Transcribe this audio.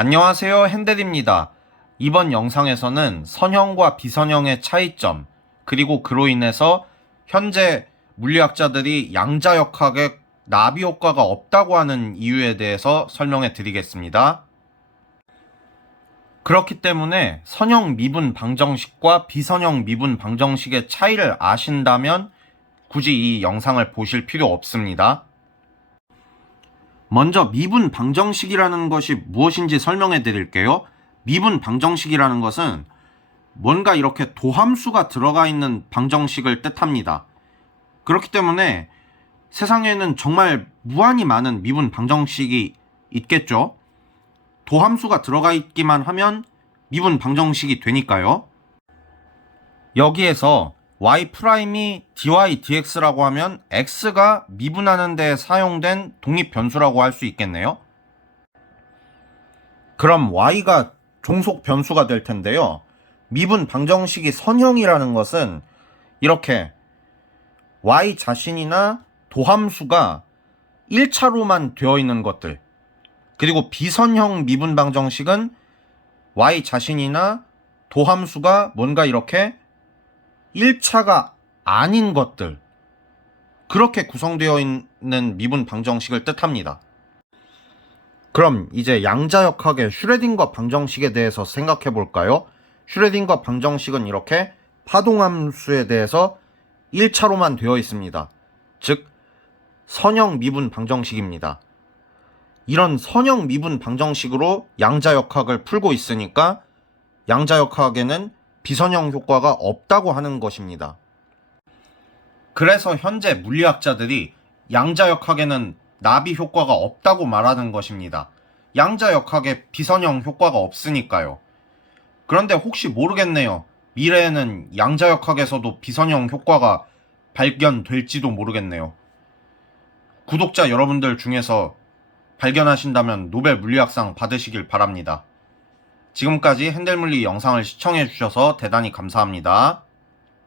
안녕하세요 핸델입니다. 이번 영상에서는 선형과 비선형의 차이점 그리고 그로 인해서 현재 물리학자들이 양자역학에 나비 효과가 없다고 하는 이유에 대해서 설명해 드리겠습니다. 그렇기 때문에 선형 미분 방정식과 비선형 미분 방정식의 차이를 아신다면 굳이 이 영상을 보실 필요 없습니다. 먼저 미분 방정식이라는 것이 무엇인지 설명해 드릴게요. 미분 방정식이라는 것은 뭔가 이렇게 도함수가 들어가 있는 방정식을 뜻합니다. 그렇기 때문에 세상에는 정말 무한히 많은 미분 방정식이 있겠죠. 도함수가 들어가 있기만 하면 미분 방정식이 되니까요. 여기에서 y 프라임이 dy dx라고 하면 x가 미분하는 데 사용된 독립 변수라고 할 수 있겠네요. 그럼 y가 종속 변수가 될 텐데요. 미분 방정식이 선형이라는 것은 이렇게 y 자신이나 도함수가 1차로만 되어 있는 것들 그리고 비선형 미분 방정식은 y 자신이나 도함수가 뭔가 이렇게 1차가 아닌 것들 그렇게 구성되어 있는 미분 방정식을 뜻합니다. 그럼 이제 양자역학의 슈레딩거 방정식에 대해서 생각해 볼까요? 슈레딩거 방정식은 이렇게 파동함수에 대해서 1차로만 되어 있습니다. 즉 선형 미분 방정식입니다. 이런 선형 미분 방정식으로 양자역학을 풀고 있으니까 양자역학에는 비선형 효과가 없다고 하는 것입니다. 그래서 현재 물리학자들이 양자역학에는 나비 효과가 없다고 말하는 것입니다. 양자역학에 비선형 효과가 없으니까요. 그런데 혹시 모르겠네요. 미래에는 양자역학에서도 비선형 효과가 발견될지도 모르겠네요. 구독자 여러분들 중에서 발견하신다면 노벨 물리학상 받으시길 바랍니다. 지금까지 핸델물리 영상을 시청해 주셔서 대단히 감사합니다.